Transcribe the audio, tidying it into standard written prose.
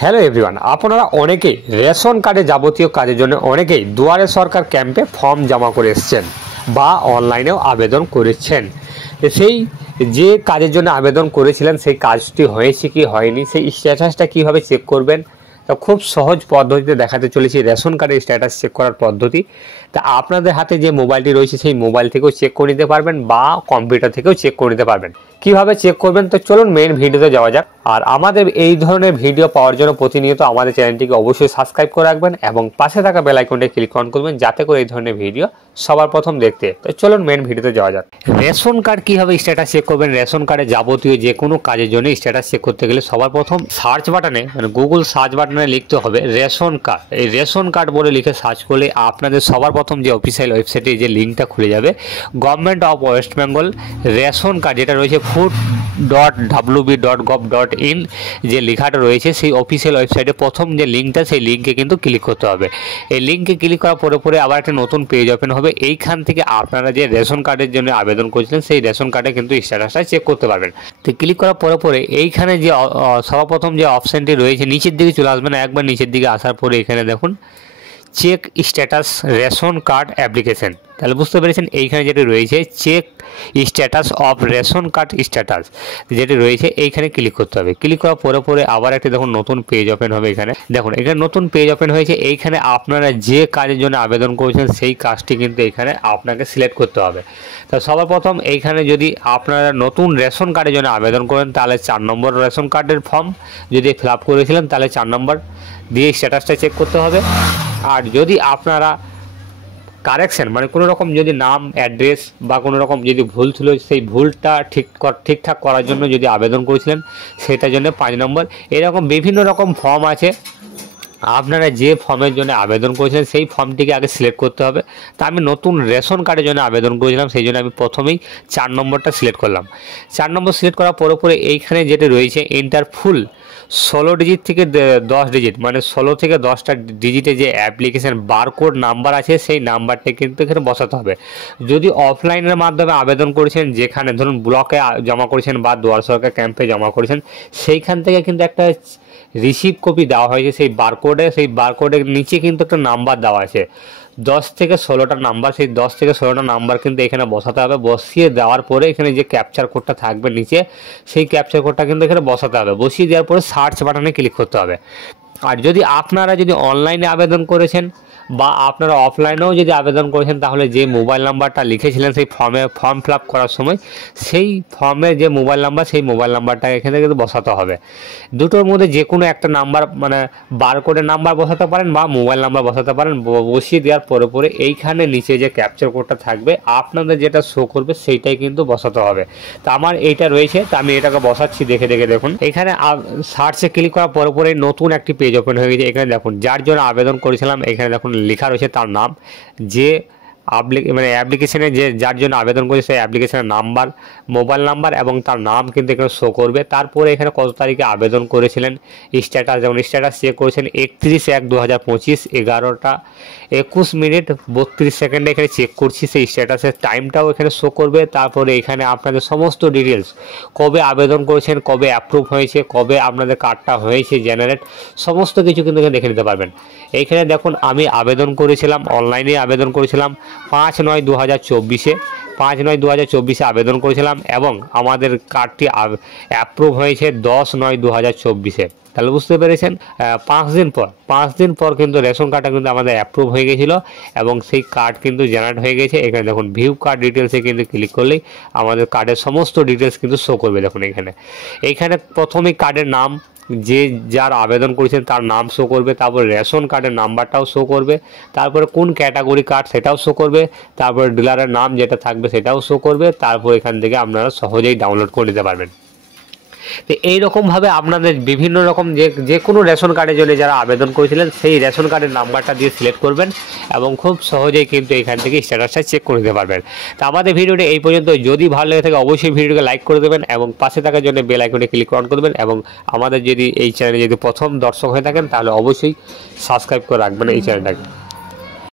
Hello everyone, আপনারা অনেকেই ration কার্ডে যাবতীয় কাজের জন্য অনেকেই দুয়ারে সরকার ক্যাম্পে ফর্ম জমা করে এসেছেন বা অনলাইনেও আবেদন করেছেন। সেই যে কাজের জন্য আবেদন করেছিলেন সেই কাজটি হয়েছে কি হয়নি, সেই স্ট্যাটাসটা কীভাবে চেক করবেন, তা খুব সহজ পদ্ধতিতে দেখাতে চলেছি রেশন কার্ডের স্ট্যাটাস চেক করার পদ্ধতি। তা আপনাদের হাতে যে মোবাইলটি রয়েছে সেই মোবাইল থেকেও চেক করে নিতে পারবেন বা কম্পিউটার থেকেও চেক করে নিতে পারবেন। কিভাবে চেক করবেন, তো চলুন মেইন ভিডিওতে যাওয়া যাক। আর আমাদের এই ধরনের ভিডিও পাওয়ার জন্য প্রতিনিয়ত আমাদের চ্যানেলটিকে অবশ্যই সাবস্ক্রাইব করে রাখবেন এবং পাশে থাকা বেল আইকনটি ক্লিক অন করবেন যাতে করে এই ধরনের ভিডিও সবার প্রথম দেখতে। তো চলুন মেইন ভিডিওতে যাওয়া যাক। রেশন কার্ড কীভাবে স্ট্যাটাস চেক করবেন, রেশন কার্ডে যাবতীয় যে কোনো কাজের জন্য স্ট্যাটাস চেক করতে গেলে সবার প্রথম সার্চ বাটনে মানে গুগল সার্চ বাটনে লিখতে হবে রেশন কার্ড। এই রেশন কার্ড বলে লিখে সার্চ করলে আপনাদের সবার প্রথম যে অফিসিয়াল ওয়েবসাইটে যে লিঙ্কটা খুলে যাবে government of West Bengal ration card, যেটা রয়েছে food.wb.gov.in যে লেখাটা রয়েছে সেই অফিসিয়াল ওয়েবসাইটে প্রথম যে লিঙ্কটা সেই লিঙ্কে কিন্তু ক্লিক করতে হবে। এই লিঙ্কে ক্লিক করার পরে আবার একটা নতুন পেজ ওপেন হবে। এইখান থেকে আপনারা যে রেশন কার্ডের জন্য আবেদন করেছিলেন সেই রেশন কার্ডে কিন্তু স্ট্যাটাসটা চেক করতে পারবেন। তো ক্লিক করার পরে এইখানে যে সর্বপ্রথম যে অপশানটি রয়েছে নিচের দিকে চলে আসবেন। একবার নিচের দিকে আসার পরে এখানে দেখুন check status ration card application, তাহলে বুঝতে পেরেছেন এইখানে যেটি রয়েছে check status of ration card status যেটি রয়েছে এইখানে ক্লিক করতে হবে। ক্লিক করার পরে আবার একটি দেখুন নতুন পেজ ওপেন হবে। এখানে দেখুন এখানে নতুন পেজ ওপেন হয়েছে। এইখানে আপনারা যে কাজের জন্য আবেদন করেছেন সেই কাজটি কিন্তু এখানে আপনাকে সিলেক্ট করতে হবে। তো সবার প্রথম এইখানে যদি আপনারা নতুন রেশন কার্ডের জন্য আবেদন করেন তাহলে 4 নম্বর রেশন কার্ডের ফর্ম যদি ফিল আপ করেছিলেন তাহলে 4 নম্বর দিয়ে স্ট্যাটাসটা চেক করতে হবে। আর যদি আপনারা কারেকশন মানে কোনো রকম যদি নাম অ্যাড্রেস বা কোনো রকম যদি ভুল ছিল সেই ভুলটা ঠিকঠাক করার জন্য যদি আবেদন করেছিলেন সেটার জন্য 5 নম্বর। এরকম বিভিন্ন রকম ফর্ম আছে, আপনারা যে ফর্মের জন্য আবেদন করেছিলেন সেই ফর্মটিকে আগে সিলেক্ট করতে হবে। তা আমি নতুন রেশন কার্ডের জন্য আবেদন করেছিলাম সেই জন্য আমি প্রথমেই 4 নম্বরটা সিলেক্ট করলাম। 4 নম্বর সিলেক্ট করার পরে এইখানে যেটা রয়েছে এন্টার ফুল 16 ডিজিট থেকে 10 ডিজিট মানে 16 থেকে 10টা ডিজিটে যে অ্যাপ্লিকেশান বারকোড নাম্বার আছে সেই নাম্বারটা কিন্তু এখানে বসাতে হবে। যদি অফলাইনের মাধ্যমে আবেদন করেছেন, যেখানে ধরুন ব্লকে জমা করেছেন বা দুয়ার সরকার ক্যাম্পে জমা করেছেন, সেইখান থেকে কিন্তু একটা রিসিভ কপি দেওয়া হয়েছে সেই বারকোডের নিচে কিন্তু একটা নাম্বার দেওয়া আছে 10 থেকে 16টা নাম্বার। সেই 10 থেকে 16টা নাম্বার কিন্তু এখানে বসাতে হবে। বসিয়ে দেওয়ার পরে এখানে যে ক্যাপচার কোডটা থাকবে নিচে সেই ক্যাপচার কোডটা কিন্তু এখানে বসাতে হবে। বসিয়ে দেওয়ার পরে সার্চ বাটনে ক্লিক করতে হবে। আর যদি আপনারা অনলাইনে আবেদন করেছেন বা আপনারা অফলাইনেও যদি আবেদন করেছেন তাহলে যে মোবাইল নাম্বারটা লিখেছিলেন সেই ফর্ম ফিল আপ করার সময় সেই ফর্মের যে মোবাইল নাম্বার সেই মোবাইল নাম্বারটা এখানে কিন্তু বসাতে হবে। দুটোর মধ্যে যে কোনো একটা নাম্বার মানে বারকোডের নাম্বার বসাতে পারেন বা মোবাইল নাম্বার বসাতে পারেন। বসিয়ে দেওয়ার পরে এইখানে নিচে যে ক্যাপচার কোডটা থাকবে আপনাদের যেটা শো করবে সেইটাই কিন্তু বসাতে হবে। তা আমার এইটা রয়েছে, তা আমি এটাকে বসাচ্ছি। দেখে দেখুন এখানে সার্চে ক্লিক করার পরে নতুন একটি পেজ ওপেন হয়ে গেছে। এখানে দেখুন যার জন্য আবেদন করেছিলাম এখানে দেখুন লেখা রয়েছে তার নাম, যে মানে অ্যাপ্লিকেশনে যার জন্য আবেদন করেছে সেই অ্যাপ্লিকেশনের নাম্বার, মোবাইল নাম্বার এবং তার নাম কিন্তু এখানে শো করবে। তারপরে এখানে কত তারিখে আবেদন করেছিলেন স্ট্যাটাস, যেমন স্ট্যাটাস চেক করেছেন 31/1/2025 11টা 21 মিনিট 32 সেকেন্ডে এখানে চেক করছি। সেই স্ট্যাটাসের টাইমটাও এখানে শো করবে। তারপরে এখানে আপনাদের সমস্ত ডিটেলস, কবে আবেদন করেছেন, কবে অ্যাপ্রুভ হয়েছে, কবে আপনাদের কার্ডটা হয়েছে জেনারেট, সমস্ত কিছু কিন্তু এখানে দেখে নিতে পারবেন। এইখানে দেখুন আমি আবেদন করেছিলাম, অনলাইনে আবেদন করেছিলাম 5/9/2024 5/9/2024 আবেদন করেছিলাম এবং আমাদের কার্ডটি অ্যাপ্রুভ হয়েছে 10/9/2024। তাহলে বুঝতে পেরেছেন 5 দিন পর কিন্তু রেশন কার্ডটা কিন্তু আমাদের অ্যাপ্রুভ হয়ে গেছিলো এবং সেই কার্ড কিন্তু জেনারেট হয়ে গেছে। এখানে দেখুন ভিউ কার্ড ডিটেলসে কিন্তু ক্লিক করলেই আমাদের কার্ডের সমস্ত ডিটেলস কিন্তু শো করবে। দেখুন এইখানে প্রথমেই কার্ডের নাম, যে যার আবেদন করেছেন তার নাম শো করবে, তারপর রেশন কার্ডের নাম্বারটাও শো করবে, তারপরে কোন ক্যাটাগরি কার্ড সেটাও শো করবে, তারপরে ডিলারের নাম যেটা থাকবে সেটাও শো করবে। তারপর এখান থেকে আপনারা সহজেই ডাউনলোড করে নিতে পারবেন। তো এইরকমভাবে আপনাদের বিভিন্ন রকম যে কোনো রেশন কার্ডের জন্য যারা আবেদন করেছিলেন সেই রেশন কার্ডের নাম্বারটা দিয়ে সিলেক্ট করবেন এবং খুব সহজেই কিন্তু এখান থেকে স্ট্যাটাসটা চেক করে নিতে পারবেন। তো আমাদের ভিডিওটি এই পর্যন্ত। যদি ভালো লেগে থাকে অবশ্যই ভিডিওকে লাইক করে দেবেন এবং পাশে থাকার জন্য বেল আইকনে ক্লিক অন করে দেবেন এবং আমাদের যদি এই চ্যানেলে যদি প্রথম দর্শক হয়ে থাকেন তাহলে অবশ্যই সাবস্ক্রাইব করে রাখবেন এই চ্যানেলটাকে।